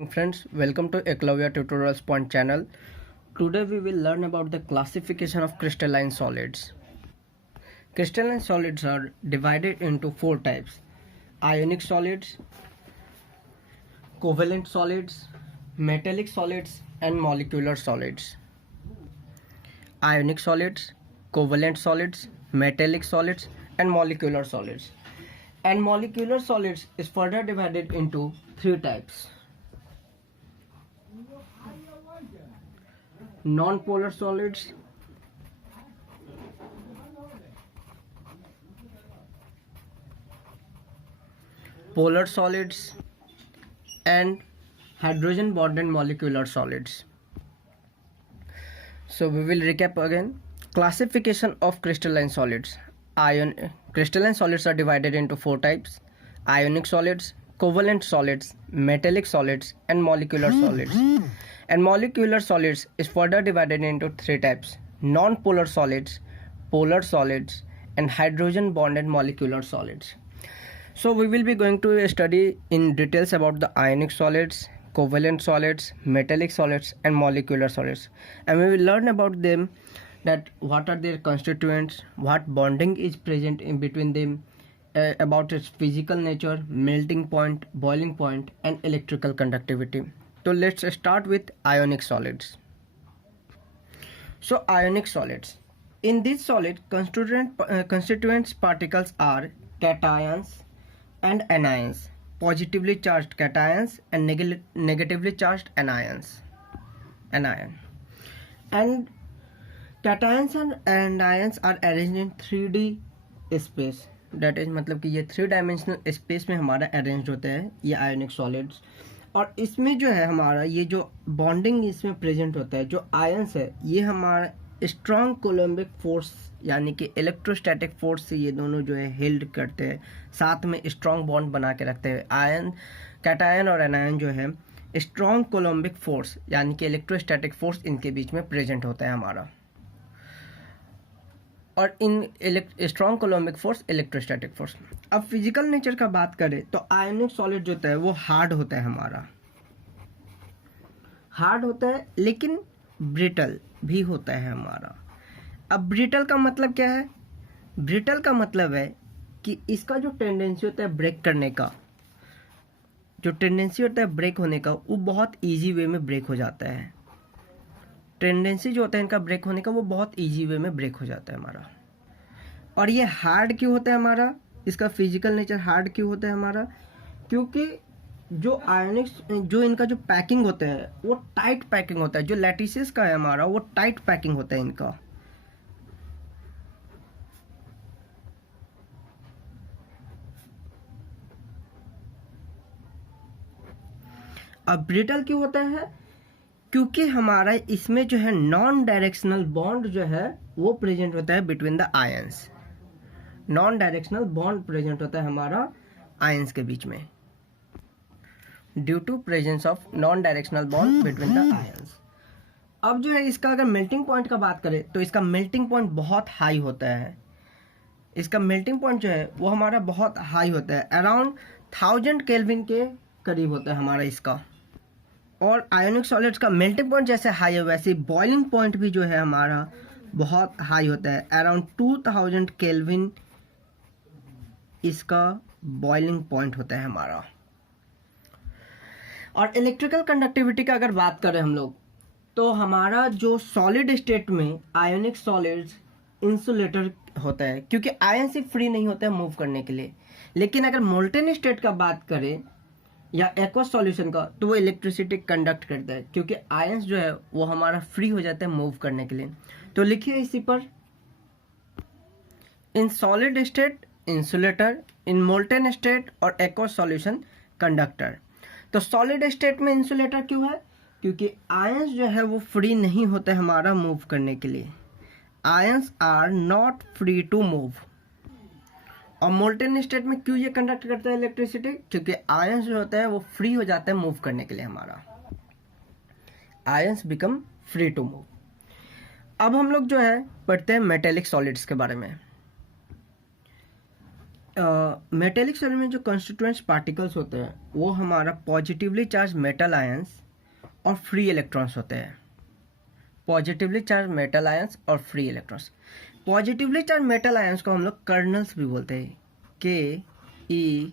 Friends, welcome to Eklavya Tutorials Point channel. Today we will learn about the classification of crystalline solids. Crystalline solids are divided into four types: ionic solids, covalent solids, metallic solids, and molecular solids. Ionic solids, covalent solids, metallic solids, and molecular solids. And molecular solids is further divided into three types: non-polar solids, polar solids, and hydrogen bonded molecular solids. So we will recap again. Classification of crystalline solids. Crystalline solids are divided into four types: ionic solids, covalent solids, metallic solids, and molecular solids. And molecular solids is further divided into three types: non-polar solids, polar solids, and hydrogen bonded molecular solids. So we will be going to study in details about the ionic solids, covalent solids, metallic solids, and molecular solids, and we will learn about them, that what are their constituents, what bonding is present in between them, about its physical nature, melting point, boiling point, and electrical conductivity. So let's start with ionic solids. So ionic solids. In this solid, constituents particles are cations and anions, positively charged cations and negatively charged anions. And cations and anions are arranged in 3D space. That is मतलब कि ये 3 dimensional space में हमारा arrange होते हैं ये ionic solids. और इसमें जो है हमारा ये जो बॉन्डिंग इसमें प्रेजेंट होता है, जो आयंस है ये हमारा स्ट्रॉन्ग कोलम्बिक फोर्स यानी कि इलेक्ट्रोस्टैटिक फोर्स से ये दोनों जो है हेल्ड करते हैं, साथ में स्ट्रॉन्ग बॉन्ड बना के रखते हैं. आयन, कैटायन और एनायन जो है स्ट्रॉन्ग कोलम्बिक फोर्स यानी कि इलेक्ट्रोस्टैटिक फोर्स इनके बीच में प्रेजेंट होता है हमारा. और इन strong coulombic force, electrostatic force. अब फिजिकल नेचर का बात करें तो आयोनिक सॉलिड जो होता है वो हार्ड होता है हमारा, हार्ड होता है लेकिन ब्रिटल भी होता है हमारा. अब ब्रिटल का मतलब क्या है? ब्रिटल का मतलब है कि इसका जो टेंडेंसी होता है ब्रेक करने का, जो टेंडेंसी होता है ब्रेक होने का, वो बहुत इजी वे में ब्रेक हो जाता है. टेंडेंसी जो होता है इनका ब्रेक होने का वो बहुत इजी वे में ब्रेक हो जाता है हमारा. और ये हार्ड क्यों होता है हमारा? इसका फिजिकल नेचर हार्ड क्यों होता है हमारा? क्योंकि जो आयोनिक, जो इनका जो पैकिंग होता है वो टाइट पैकिंग होता है. जो लैटिसेस का है हमारा वो टाइट पैकिंग होता है इनका. अब ब्रिटल क्यों होता है? क्योंकि हमारा इसमें जो है नॉन डायरेक्शनल बॉन्ड जो है वो प्रेजेंट होता है between the ions. Non directional bond present होता है हमारा आयंस के बीच में, due to presence of non directional bond between the ions. अब जो है इसका अगर मेल्टिंग पॉइंट का बात करें तो इसका मेल्टिंग पॉइंट बहुत हाई होता है. इसका मेल्टिंग पॉइंट जो है वो हमारा बहुत हाई होता है, अराउंड 1000 केल्विन के करीब होता है हमारा इसका. और आयोनिक सॉलिड्स का मेल्टिंग पॉइंट जैसे हाई है वैसे बॉइलिंग पॉइंट भी जो है हमारा बहुत हाई होता है, अराउंड 2000 केल्विन इसका बॉइलिंग पॉइंट होता है हमारा. और इलेक्ट्रिकल कंडक्टिविटी का अगर बात करें हम लोग तो हमारा जो सॉलिड स्टेट में आयोनिक सॉलिड्स इंसुलेटर होता है, क्योंकि आयन से फ्री नहीं होता है मूव करने के लिए. लेकिन अगर मोल्टेन स्टेट का बात करें या एक्वस सॉल्यूशन का तो वो इलेक्ट्रिसिटी कंडक्ट करता है, क्योंकि आयंस जो है वो हमारा फ्री हो जाता है मूव करने के लिए. तो लिखिए इसी पर, in solid state insulator, in molten state और एक्वस सॉल्यूशन कंडक्टर. तो सॉलिड स्टेट में इंसुलेटर क्यों है? क्योंकि आयंस जो है वो फ्री नहीं होता है हमारा मूव करने के लिए. Ions are not free to move. और मोल्टेन स्टेट में क्यों ये कंडक्ट करता है इलेक्ट्रिसिटी? क्योंकि आयंस जो होता है वो फ्री हो जाता है मूव करने के लिए हमारा. Ions become free to move. अब हम लोग जो है पढ़ते हैं मेटेलिक सॉलिड्स के बारे में. मेटेलिक सॉलिड में जो कंस्टिट्यूएंट्स पार्टिकल्स होते हैं वो हमारा पॉजिटिवली चार्ज मेटल आयंस और फ्री इलेक्ट्रॉन्स होते हैं। पॉजिटिवली चार्ज मेटल आयंस और free electrons. Positively charge metal ions को हम लोग कर्नल्स भी बोलते हैं, KERNELS,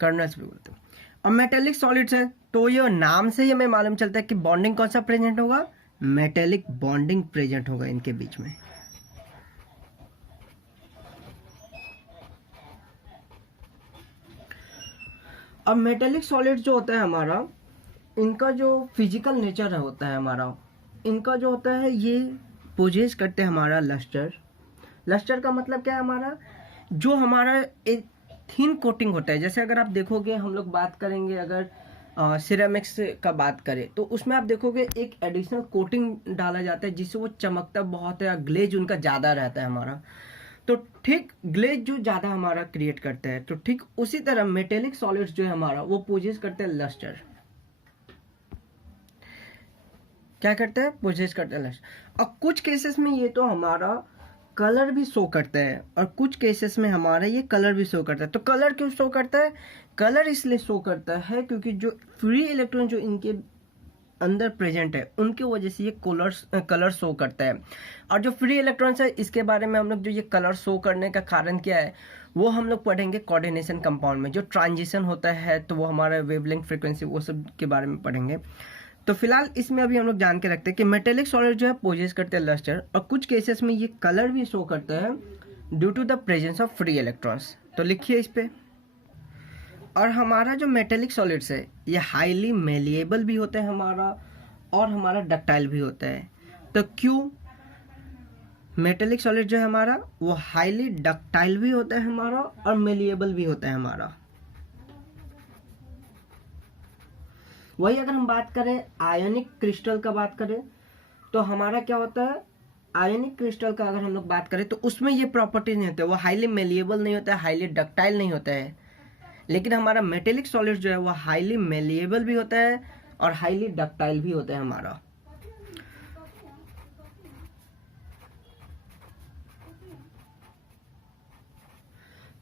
कर्नल्स भी बोलते हैं। और मेटेलिक सॉलिड्स है तो ये नाम से ही हमें मालूम चलता है कि बॉन्डिंग कौन सा प्रेजेंट होगा, मेटेलिक बॉन्डिंग प्रेजेंट होगा इनके बीच में। अब मेटेलिक सॉलिड जो होता है हमारा, इनका जो फिजिकल नेचर होता है हमारा, इनका जो होता है ये पोजेस करते हैं हमारा लस्टर। लस्टर का मतलब क्या है हमारा, जो हमारा एक थिन कोटिंग होता है। जैसे अगर आप देखोगे, हम लोग बात करेंगे अगर सिरेमिक्स का बात करें तो उसमें आप देखोगे एक एडिशनल कोटिंग डाला जाता है जिससे वो चमकता बहुत है, ग्लेज उनका ज़्यादा रहता है हमारा। तो ठीक ग्लेज जो ज़्यादा हमारा क्रिएट करते हैं, तो ठीक उसी तरह मेटेलिक सॉलिड्स जो है हमारा वो पोजेस करते हैं लस्टर। क्या करते हैं, पोजेस करते हैं लस्टर। और कुछ केसेस में ये तो हमारा कलर भी शो करता है और कुछ केसेस में हमारा ये कलर भी शो करता है। तो कलर क्यों शो करता है, कलर इसलिए शो करता है क्योंकि जो फ्री इलेक्ट्रॉन जो इनके अंदर प्रेजेंट है उनकी वजह से ये कलर शो करता है। और जो फ्री इलेक्ट्रॉन्स है इसके बारे में हम लोग जो ये कलर शो करने का कारण क्या है वो हम लोग पढ़ेंगे कोऑर्डिनेशन कंपाउंड में। जो ट्रांजिशन होता है तो वो हमारा वेवलेंथ फ्रीक्वेंसी वो सब के बारे में पढ़ेंगे। तो फिलहाल इसमें अभी हम लोग जान के रखते हैं कि मेटेलिक सॉलिड जो है पोजेस करते हैं लस्टर, और कुछ केसेस में ये कलर भी शो करता है due to the presence of free electrons. तो लिखिए इस पे। और हमारा जो मेटेलिक सॉलिड्स है ये हाईली मेलिएबल भी होता है हमारा, और हमारा डक्टाइल भी होता है। तो क्यों मेटेलिक सॉलिड जो है हमारा वो हाईली डक्टाइल भी होता है हमारा और मेलिएबल भी होता है हमारा। वही अगर हम बात करें आयनिक क्रिस्टल का बात करें तो हमारा क्या होता है, आयनिक क्रिस्टल का अगर हम लोग बात करें तो उसमें ये प्रॉपर्टी नहीं होता है, वो हाईली मेलिएबल नहीं होता है, हाईली डक्टाइल नहीं होता है। लेकिन हमारा मेटेलिक सॉलिड जो है वो हाईली मेलिएबल भी होता है और हाईली डक्टाइल भी होता है हमारा।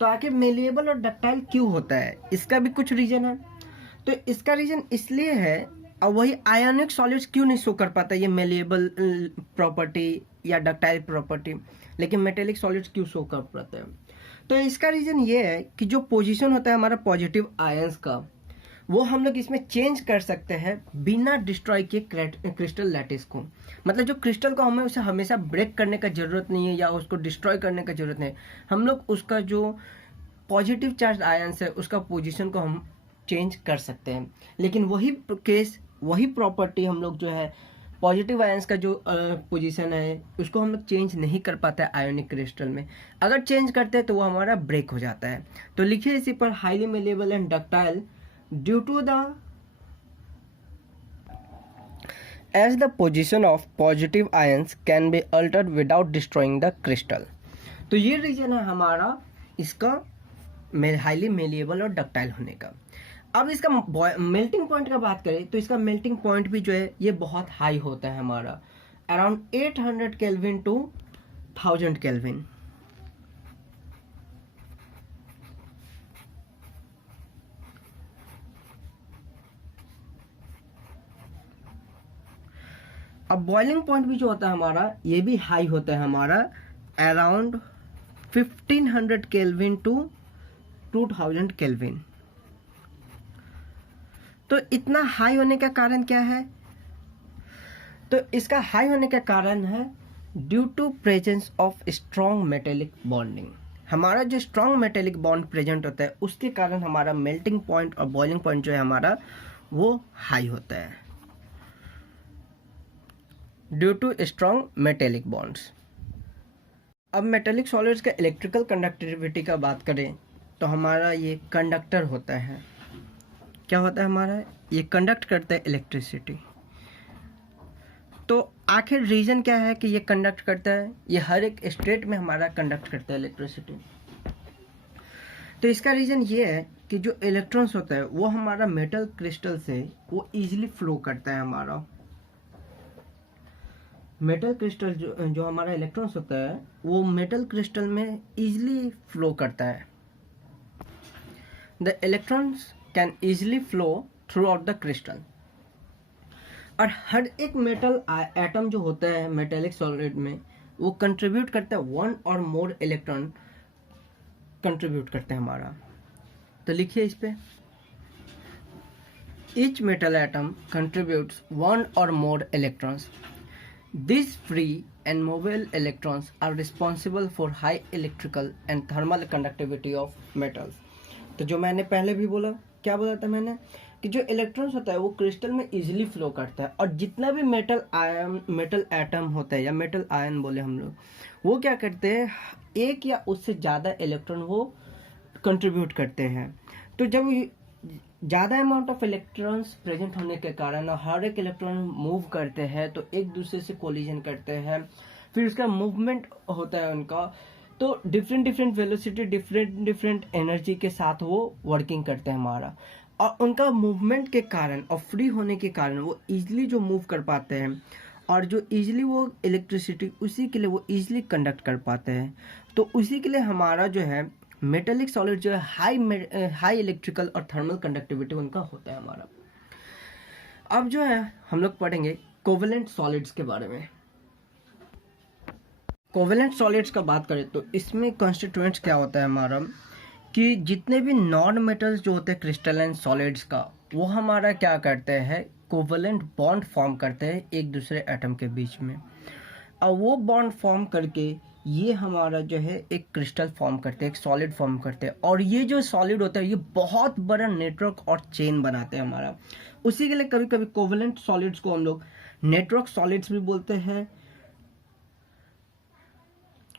तो आखिर मेलिएबल और डक्टाइल क्यों होता है, इसका भी कुछ रीजन है। तो इसका रीजन इसलिए है, और वही आयनिक सॉलिड्स क्यों नहीं शो कर पाता ये मेलिएबल प्रॉपर्टी या डक्टाइल प्रॉपर्टी, लेकिन मेटेलिक सॉलिड्स क्यों शो कर पाते हैं। तो इसका रीजन ये है कि जो पोजीशन होता है हमारा पॉजिटिव आयंस का वो हम लोग इसमें चेंज कर सकते हैं बिना डिस्ट्रॉय किए क्रिस्टल लैटिस को। मतलब जो क्रिस्टल को हमें उसे हमेशा ब्रेक करने का जरूरत नहीं है या उसको डिस्ट्रॉय करने का जरूरत नहीं है। हम लोग उसका जो पॉजिटिव चार्ज आयंस है उसका पोजीशन को हम चेंज कर सकते हैं। लेकिन वही केस, वही प्रॉपर्टी हम लोग जो है पॉजिटिव आयंस का जो पोजीशन है उसको हम लोग चेंज नहीं कर पाते हैं आयोनिक क्रिस्टल में। अगर चेंज करते हैं तो वो हमारा ब्रेक हो जाता है। तो लिखिए इसी पर, highly malleable and ductile due to the as the position of positive ions can be altered without destroying the crystal. तो ये रीजन है हमारा इसका हाईली मेलिएबल और डक्टाइल होने का। अब इसका मेल्टिंग पॉइंट का बात करें तो इसका मेल्टिंग पॉइंट भी जो है ये बहुत हाई होता है हमारा, अराउंड 800 केल्विन टू 1000 केल्विन। अब बॉइलिंग पॉइंट भी जो होता है हमारा ये भी हाई होता है हमारा, अराउंड 1500 केल्विन टू 2000 केल्विन। तो इतना हाई होने का कारण क्या है, तो इसका हाई होने का कारण है due to presence of strong metallic bonding. हमारा जो स्ट्रॉन्ग मेटेलिक बॉन्ड प्रेजेंट होता है उसके कारण हमारा मेल्टिंग पॉइंट और बॉइलिंग पॉइंट जो है हमारा वो हाई होता है due to strong metallic bonds. अब मेटेलिक सॉलिड्स का इलेक्ट्रिकल कंडक्टिविटी का बात करें तो हमारा ये कंडक्टर होता है। क्या होता है हमारा, ये कंडक्ट करता है इलेक्ट्रिसिटी। तो आखिर रीजन क्या है कि ये कंडक्ट करता है, ये हर एक स्टेट में हमारा कंडक्ट करता है इलेक्ट्रिसिटी। तो इसका रीजन ये है कि जो इलेक्ट्रॉन्स होता है वो हमारा मेटल क्रिस्टल से वो इजीली फ्लो करता है हमारा। मेटल क्रिस्टल जो हमारा इलेक्ट्रॉन्स होता है वो मेटल क्रिस्टल में इजीली फ्लो करता है। The electrons can easily flow through out the crystal. और हर एक मेटल एटम जो होता है मेटेलिक सॉलिड में वो कंट्रीब्यूट करता है, वन और मोर इलेक्ट्रॉन कंट्रीब्यूट करते हैं हमारा। तो लिखिए इस पे, each metal atom contributes one or more electrons. These free and mobile electrons are responsible for high electrical and thermal conductivity of metals. तो जो मैंने पहले भी बोला, क्या बोला था मैंने, कि जो इलेक्ट्रॉन्स होता है वो क्रिस्टल में इजीली फ्लो करता है, और जितना भी मेटल एटम होता है या मेटल आयन बोले हम लोग, वो क्या करते हैं, एक या उससे ज़्यादा इलेक्ट्रॉन वो कंट्रीब्यूट करते हैं। तो जब ज़्यादा अमाउंट ऑफ इलेक्ट्रॉन्स प्रेजेंट होने के कारण हर एक इलेक्ट्रॉन मूव करते हैं तो एक दूसरे से कोलिजन करते हैं, फिर उसका मूवमेंट होता है उनका, तो डिफरेंट वेलोसिटी डिफरेंट एनर्जी के साथ वो वर्किंग करते हैं हमारा, और उनका मूवमेंट के कारण और फ्री होने के कारण वो इजीली जो मूव कर पाते हैं, और जो इजीली वो इलेक्ट्रिसिटी उसी के लिए वो इजीली कंडक्ट कर पाते हैं। तो उसी के लिए हमारा जो है मेटेलिक सॉलिड जो है हाई इलेक्ट्रिकल और थर्मल कंडक्टिविटी उनका होता है हमारा। अब जो है हम लोग पढ़ेंगे कोवेलेंट सॉलिड्स के बारे में। कोवेलेंट सॉलिड्स का बात करें तो इसमें कॉन्स्टिट्यूएंट्स क्या होता है हमारा, कि जितने भी नॉन मेटल्स जो होते हैं क्रिस्टलाइन सॉलिड्स का, वो हमारा क्या करते हैं, कोवेलेंट बॉन्ड फॉर्म करते हैं एक दूसरे एटम के बीच में, और वो बॉन्ड फॉर्म करके ये हमारा जो है एक क्रिस्टल फॉर्म करते हैं, एक सॉलिड फॉर्म करते हैं, और ये जो सॉलिड होता है ये बहुत बड़ा नेटवर्क और चेन बनाते हैं हमारा। उसी के लिए कभी कभी कोवेलेंट सॉलिड्स को हम लोग नेटवर्क सॉलिड्स भी बोलते हैं,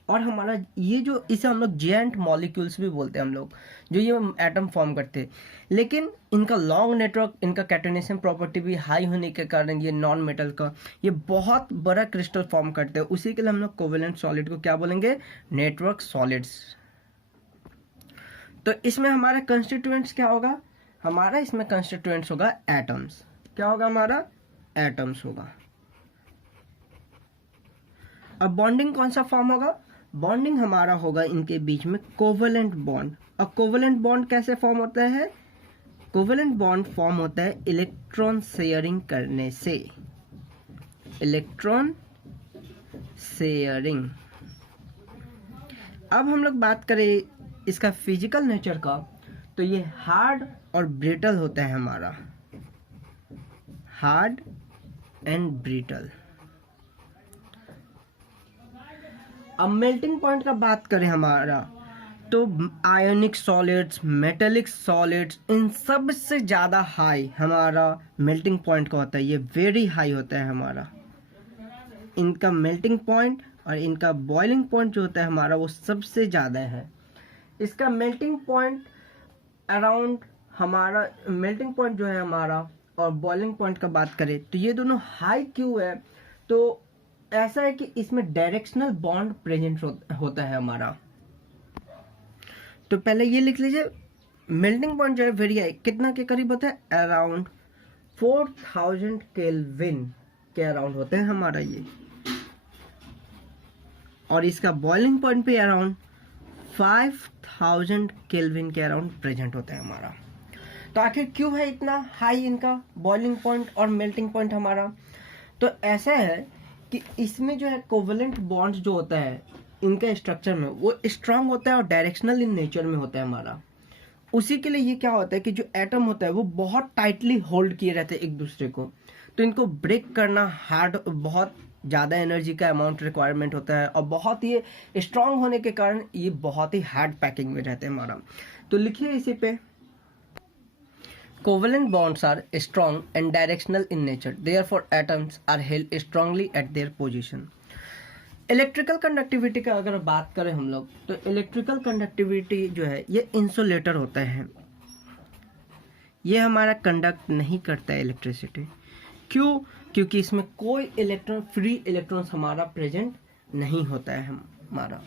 और हमारा ये जो इसे हम लोग जेंट मॉलिक्यूल्स भी बोलते हैं हम लोग, जो ये एटम फॉर्म करते हैं, लेकिन इनका लॉन्ग नेटवर्क, इनका कैटेनेशन प्रॉपर्टी भी हाई होने के कारण ये नॉन मेटल का ये बहुत बड़ा क्रिस्टल फॉर्म करते हैं। उसी के लिए हम लोग कोवेलेंट सॉलिड को क्या बोलेंगे, नेटवर्क सॉलिड्स। तो इसमें हमारा कंस्टिट्यूएंट्स क्या होगा, हमारा इसमें कंस्टिट्यूएंट्स होगा एटम्स। क्या होगा हमारा, एटम्स होगा। अब बॉन्डिंग कौन सा फॉर्म होगा, बॉन्डिंग हमारा होगा इनके बीच में कोवेलेंट बॉन्ड। और कोवेलेंट बॉन्ड कैसे फॉर्म होता है, कोवेलेंट बॉन्ड फॉर्म होता है इलेक्ट्रॉन शेयरिंग करने से, इलेक्ट्रॉन शेयरिंग। अब हम लोग बात करें इसका फिजिकल नेचर का, तो ये हार्ड और ब्रिटल होता है हमारा, हार्ड एंड ब्रिटल। अब मेल्टिंग पॉइंट का बात करें हमारा, तो आयोनिक सॉलिड्स, मेटेलिक सॉलिड्स, इन सब से ज़्यादा हाई हमारा मेल्टिंग पॉइंट का होता है, ये वेरी हाई होता है हमारा। इनका मेल्टिंग पॉइंट और इनका बॉइलिंग पॉइंट जो होता है हमारा वो सबसे ज़्यादा है। इसका मेल्टिंग पॉइंट अराउंड, हमारा मेल्टिंग पॉइंट जो है हमारा और बॉइलिंग पॉइंट का बात करें तो ये दोनों हाई क्यों है, तो ऐसा है कि इसमें डायरेक्शनल बॉन्ड प्रेजेंट होता है हमारा। तो पहले ये लिख लीजिए, मेल्टिंग पॉइंट जो है वेरी हाई, कितना के करीब होता है, अराउंड 4000 केल्विन के अराउंड होते हैं हमारा ये, और इसका बॉइलिंग पॉइंट भी अराउंड 5000 केल्विन के अराउंड प्रेजेंट होता है हमारा। तो आखिर क्यों है इतना हाई इनका बॉइलिंग पॉइंट और मेल्टिंग पॉइंट हमारा, तो ऐसा है कि इसमें जो है कोवेलेंट बॉन्ड्स जो होता है इनका स्ट्रक्चर में वो स्ट्रांग होता है और डायरेक्शनल इन नेचर में होता है हमारा। उसी के लिए ये क्या होता है कि जो एटम होता है वो बहुत टाइटली होल्ड किए रहते हैं एक दूसरे को, तो इनको ब्रेक करना हार्ड, बहुत ज़्यादा एनर्जी का अमाउंट रिक्वायरमेंट होता है, और बहुत ही स्ट्रांग होने के कारण ये बहुत ही हार्ड पैकिंग में रहते हैं हमारा। तो लिखिए इसी पे, covalent bonds are strong and directional in nature, therefore atoms are held strongly at their position. Electrical conductivity का अगर बात करें हम लोग, तो इलेक्ट्रिकल कंडक्टिविटी जो है ये इंसुलेटर होता है, ये हमारा कंडक्ट नहीं करता है इलेक्ट्रिसिटी। क्यों, क्योंकि इसमें कोई इलेक्ट्रॉन, फ्री इलेक्ट्रॉन्स हमारा प्रेजेंट नहीं होता है हमारा,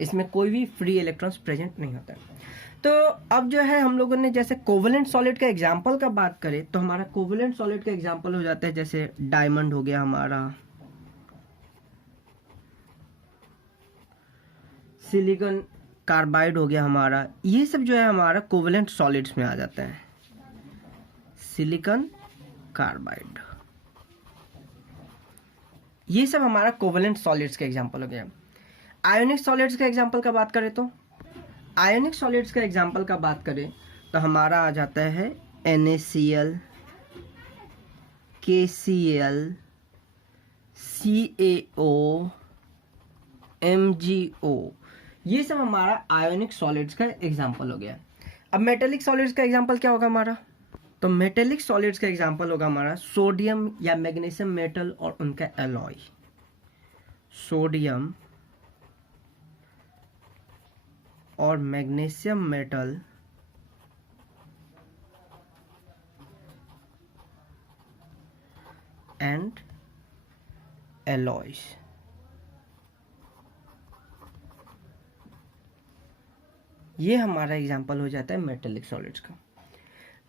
इसमें कोई भी फ्री इलेक्ट्रॉन्स प्रेजेंट नहीं होता है। तो अब जो है हम लोगों ने जैसे कोवेलेंट सॉलिड का एग्जांपल का बात करें, तो हमारा कोवेलेंट सॉलिड का एग्जांपल हो जाता है जैसे डायमंड हो गया हमारा, सिलिकॉन कार्बाइड हो गया हमारा, ये सब जो है हमारा कोवेलेंट सॉलिड्स में आ जाता है। सिलिकॉन कार्बाइड, ये सब हमारा कोवेलेंट सॉलिड्स के एग्जांपल हो गया। आयोनिक सॉलिड्स का एग्जांपल का बात करें तो आयोनिक सॉलिड्स का एग्जांपल का बात करें तो हमारा आ जाता है NaCl, KCl, CaO, MgO, ये सब हमारा आयोनिक सॉलिड्स का एग्जांपल हो गया। अब मेटेलिक सॉलिड्स का एग्जांपल क्या होगा हमारा? तो मेटेलिक सॉलिड्स का एग्जांपल होगा हमारा सोडियम या मैग्नीशियम मेटल और उनका एलॉय। सोडियम और मैग्नीशियम मेटल एंड एलॉयज। ये हमारा एग्जांपल हो जाता है मेटेलिक सॉलिड्स का।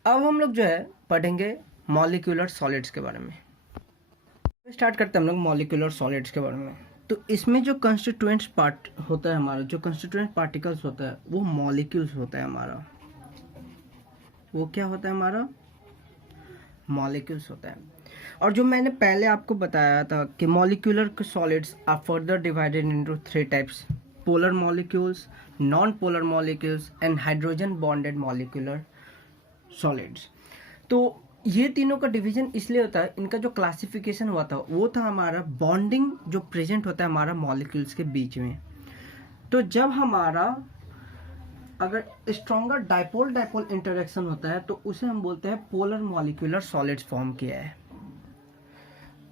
अब हम लोग जो है पढ़ेंगे मॉलिक्यूलर सॉलिड्स के बारे में। स्टार्ट करते हैं हम लोग मॉलिक्यूलर सॉलिड्स के बारे में। तो इसमें जो कंस्टिट्यूएंट्स पार्ट होता है हमारा, जो कंस्टिट्यूएंट पार्टिकल्स होता है वो मॉलिक्यूल्स होता है हमारा। वो क्या होता है हमारा? मॉलिक्यूल्स होता है। और जो मैंने पहले आपको बताया था कि molecular solids are further divided into 3 types: polar molecules, non polar molecules and hydrogen bonded molecular solids. तो ये तीनों का डिवीजन इसलिए होता है, इनका जो क्लासिफिकेशन हुआ था वो था हमारा बॉन्डिंग जो प्रेजेंट होता है हमारा मॉलिक्यूल्स के बीच में। तो जब हमारा अगर स्ट्रॉन्गर डाइपोल डाइपोल इंटरेक्शन होता है तो उसे हम बोलते हैं पोलर मॉलिक्यूलर सॉलिड्स फॉर्म किया है।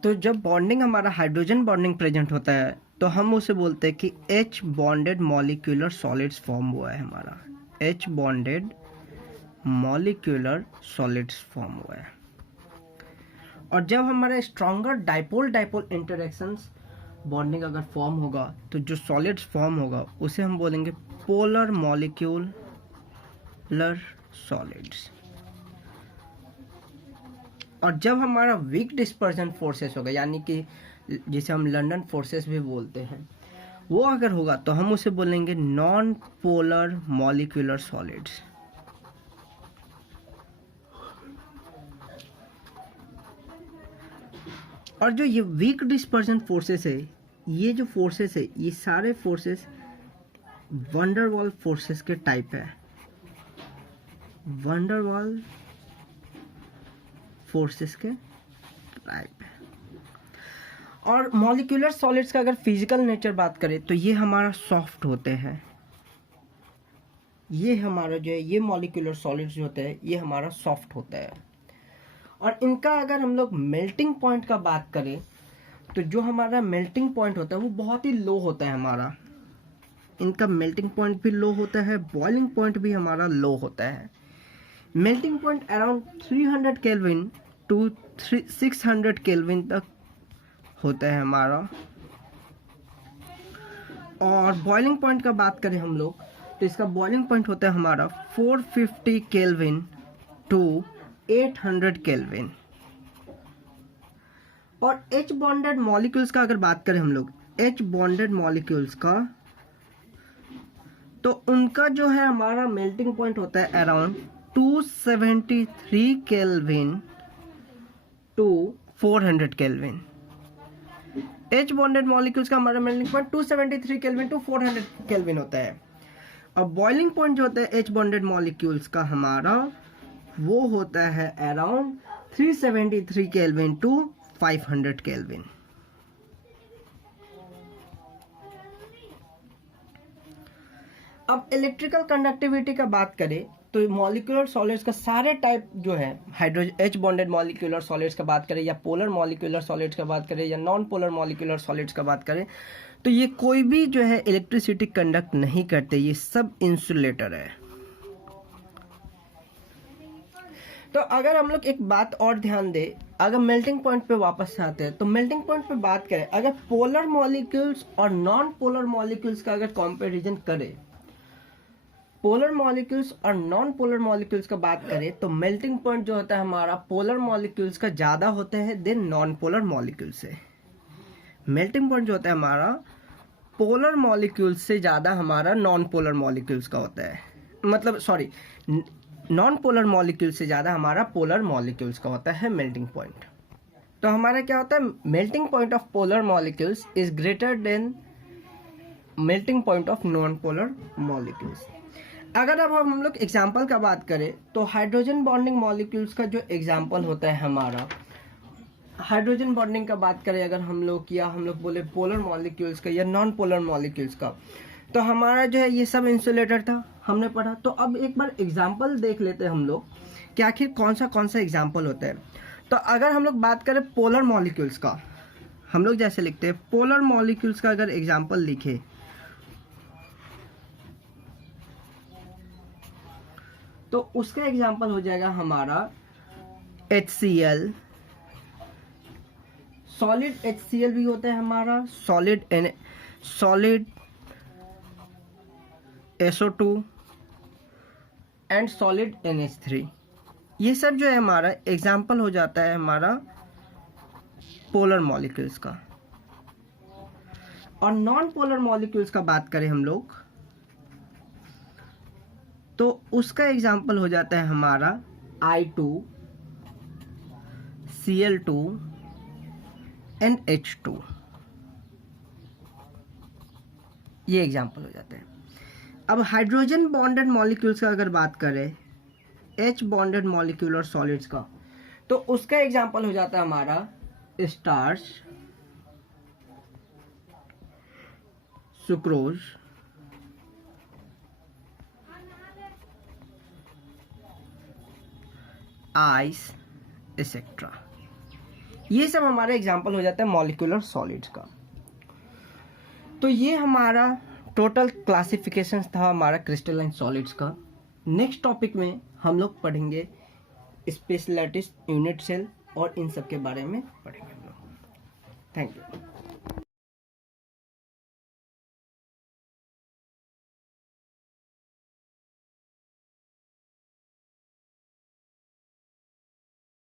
तो जब बॉन्डिंग हमारा हाइड्रोजन बॉन्डिंग प्रेजेंट होता है तो हम उसे बोलते हैं कि H bonded molecular solids form हुआ है हमारा। H bonded molecular solids form हुआ है। और जब हमारा stronger dipole dipole interactions bonding अगर फॉर्म होगा तो जो सॉलिड्स फॉर्म होगा उसे हम बोलेंगे पोलर मॉलिक्यूलर सॉलिड्स। और जब हमारा वीक डिस्पर्जन फोर्सेस होगा, यानी कि जिसे हम लंदन फोर्सेस भी बोलते हैं, वो अगर होगा तो हम उसे बोलेंगे नॉन पोलर मॉलिक्यूलर सॉलिड्स। और जो ये वीक डिस्पर्जन फोर्सेस है, ये जो फोर्सेस है, ये सारे फोर्सेस वंडरवॉल फोर्सेस के टाइप है। वंडरवॉल फोर्सेस के टाइप है। और मॉलिक्यूलर सॉलिड्स का अगर फिजिकल नेचर बात करें तो ये हमारा सॉफ्ट होते हैं। ये हमारा जो है ये मॉलिक्यूलर सॉलिड्स जो होते हैं ये हमारा सॉफ्ट होता है। और इनका अगर हम लोग मेल्टिंग पॉइंट का बात करें तो जो हमारा मेल्टिंग पॉइंट होता है वो बहुत ही लो होता है हमारा। इनका मेल्टिंग पॉइंट भी लो होता है, बॉइलिंग पॉइंट भी हमारा लो होता है। Melting point around 300 kelvin to 600 kelvin तक होता है हमारा। और बॉइलिंग पॉइंट का बात करें हम लोग तो इसका बॉइलिंग पॉइंट होता है हमारा 450 केल्विन टू 800 केल्विन। और H बॉन्डेड मॉलिक्यूल्स का अगर बात करें हम लोग H बॉन्डेड मॉलिक्यूल्स का, तो उनका जो है हमारा मेल्टिंग पॉइंट होता है around 273 kelvin to 400 kelvin. H bonded molecules का हमारा melting point 273 kelvin to 400 kelvin होता है। अब बॉइलिंग पॉइंट जो होता है H बॉन्डेड मॉलिक्यूल्स का हमारा वो होता है अराउंड 373 केल्विन टू 500 केल्विन। अब इलेक्ट्रिकल कंडक्टिविटी का बात करें तो मॉलिक्यूलर सॉलिड्स का सारे टाइप जो है hydrogen H bonded molecular solids का बात करें या पोलर मॉलिक्यूलर सॉलिड्स का बात करें या नॉन पोलर मॉलिक्यूलर सॉलिड्स का बात करें तो ये कोई भी जो है इलेक्ट्रिसिटी कंडक्ट नहीं करते, ये सब इंसुलेटर है। तो अगर हम लोग एक बात और ध्यान दें, अगर मेल्टिंग पॉइंट पे वापस आते हैं तो मेल्टिंग पॉइंट पे बात करें, अगर पोलर मॉलिक्यूल्स और नॉन पोलर मॉलिक्यूल्स का अगर कंपैरिजन करें, पोलर मॉलिक्यूल्स और नॉन पोलर मॉलिक्यूल्स का बात करें तो मेल्टिंग पॉइंट जो होता है हमारा पोलर मॉलिक्यूल्स का ज़्यादा होता है देन नॉन पोलर मॉलिक्यूल से। मेल्टिंग पॉइंट जो होता है हमारा पोलर मॉलिक्यूल्स से ज़्यादा हमारा नॉन पोलर मॉलिक्यूल्स का होता है, मतलब सॉरी, नॉन पोलर मॉलिक्यूल से ज़्यादा हमारा पोलर मॉलिक्यूल्स का होता है मेल्टिंग पॉइंट। तो हमारा क्या होता है, melting point of polar molecules is greater than melting point of non polar molecules. अगर अब हम लोग एग्जाम्पल का बात करें तो हाइड्रोजन बॉन्डिंग मॉलिक्यूल्स का जो एग्जाम्पल होता है हमारा, हाइड्रोजन बॉन्डिंग का बात करें अगर हम लोग, या हम लोग बोले पोलर मॉलिक्यूल्स का या नॉन पोलर मॉलिक्यूल्स का, तो हमारा जो है ये सब इंसुलेटर था, हमने पढ़ा। तो अब एक बार एग्जाम्पल देख लेते हैं हम लोग कि आखिर कौन सा एग्जाम्पल होता है। तो अगर हम लोग बात करें पोलर मॉलिक्यूल्स का, हम लोग जैसे लिखते हैं पोलर मॉलिक्यूल्स का अगर एग्जाम्पल लिखे तो उसका एग्जाम्पल हो जाएगा हमारा HCl, सॉलिड HCl भी होता है हमारा, solid SO2 and solid NH3। ये सब जो है हमारा एग्जाम्पल हो जाता है हमारा पोलर मॉलिक्यूल्स का। और नॉन पोलर मॉलिक्यूल्स का बात करें हम लोग तो उसका एग्जाम्पल हो जाता है हमारा I2, Cl2 एंड H2। ये एग्जाम्पल हो जाते हैं। अब हाइड्रोजन बॉन्डेड मॉलिक्यूल्स का अगर बात करें, H बॉन्डेड मॉलिक्यूल और सॉलिड्स का, तो उसका एग्जाम्पल हो जाता है हमारा स्टार्च, सुक्रोज, आइस एक्सेट्रा। ये सब हमारे एग्जाम्पल हो जाता है मॉलिक्यूलर सॉलिड्स का। तो ये हमारा टोटल क्लासिफिकेशन था हमारा क्रिस्टलाइन सॉलिड्स का। नेक्स्ट टॉपिक में हम लोग पढ़ेंगे स्पेशलिटीज, यूनिट सेल और इन सब के बारे में पढ़ेंगे हम लोग। Thank you.